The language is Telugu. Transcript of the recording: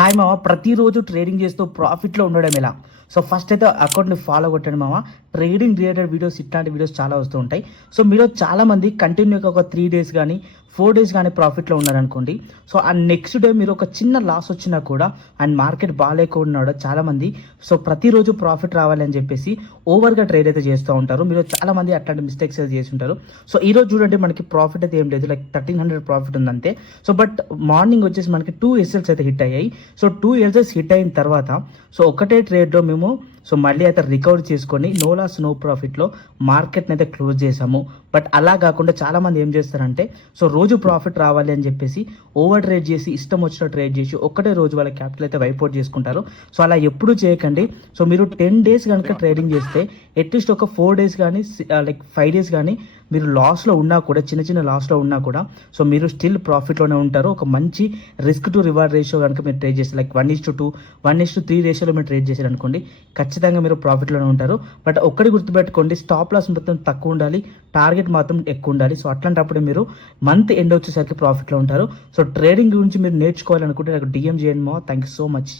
హాయ్ మామ, ప్రతిరోజు ట్రేడింగ్ చేస్తూ ప్రాఫిట్లో ఉండడం ఎలా? సో ఫస్ట్ అయితే అకౌంట్ని ఫాలో కొట్టండి మామ. ట్రేడింగ్ రిలేటెడ్ వీడియోస్, ఇట్లాంటి వీడియోస్ చాలా వస్తూ ఉంటాయి. సో మీరు చాలామంది కంటిన్యూగా ఒక 3 డేస్ కానీ 4 డేస్ కానీ ప్రాఫిట్లో ఉన్నారనుకోండి. సో ఆ నెక్స్ట్ డే మీరు ఒక చిన్న లాస్ వచ్చినా కూడా అండ్ మార్కెట్ బాగాలేకుండా చాలామంది సో ప్రతిరోజు ప్రాఫిట్ రావాలి అని చెప్పేసి ఓవర్గా ట్రేడ్ అయితే చేస్తూ ఉంటారు. మీరు చాలామంది అట్లాంటి మిస్టేక్స్ అయితే చేసి ఉంటారు. సో ఈరోజు చూడండి, మనకి ప్రాఫిట్ అయితే ఏం లేదు, లైక్ 1300 ప్రాఫిట్ ఉంది అంతే. సో బట్ మార్నింగ్ వచ్చేసి మనకి 2 ఎస్ఎల్స్ అయితే హిట్ అయ్యాయి. సో 2 ఎస్ఎల్స్ హిట్ అయిన తర్వాత సో ఒకటే ట్రేడ్లో మేము సో మళ్ళీ అయితే రికవర్ చేసుకొని నో లాస్ నో ప్రాఫిట్లో మార్కెట్ని అయితే క్లోజ్ చేసాము. బట్ అలా కాకుండా చాలామంది ఏం చేస్తారంటే సో రోజు ప్రాఫిట్ రావాలి అని చెప్పేసి ఓవర్ ట్రేడ్ చేసి ఇష్టం వచ్చిన ట్రేడ్ చేసి ఒక్కటే రోజు వాళ్ళ క్యాపిటల్ అయితే వైపౌట్ చేసుకుంటారు. సో అలా ఎప్పుడు చేయకండి. సో మీరు 10 డేస్ కనుక ట్రేడింగ్ చేస్తే అట్లీస్ట్ ఒక 4 డేస్ కానీ లైక్ 5 డేస్ కానీ మీరు లాస్లో ఉన్నా కూడా, చిన్న చిన్న లాస్లో ఉన్నా కూడా సో మీరు స్టిల్ ప్రాఫిట్లోనే ఉంటారు. ఒక మంచి రిస్క్ టు రివార్డ్ రేషియో కనుక మీరు ట్రేడ్ చేస్తే లైక్ 1:2, 1:3 రేషియోలో మీరు ట్రేడ్ చేశారు అనుకోండి, ఖచ్చితంగా మీరు ప్రాఫిట్లోనే ఉంటారు. బట్ ఒక్కటి గుర్తుపెట్టుకోండి, స్టాప్ లాస్ మొత్తం తక్కువ ఉండాలి, టార్గెట్ మాత్రం ఎక్కువ ఉండాలి. సో అట్లాంటప్పుడు మీరు మంత్ ఎండ్ వచ్చేసరికి ప్రాఫిట్లో ఉంటారు. సో ట్రేడింగ్ గురించి మీరు నేర్చుకోవాలనుకుంటే నాకు DM చేయండి మా. Thank you so much.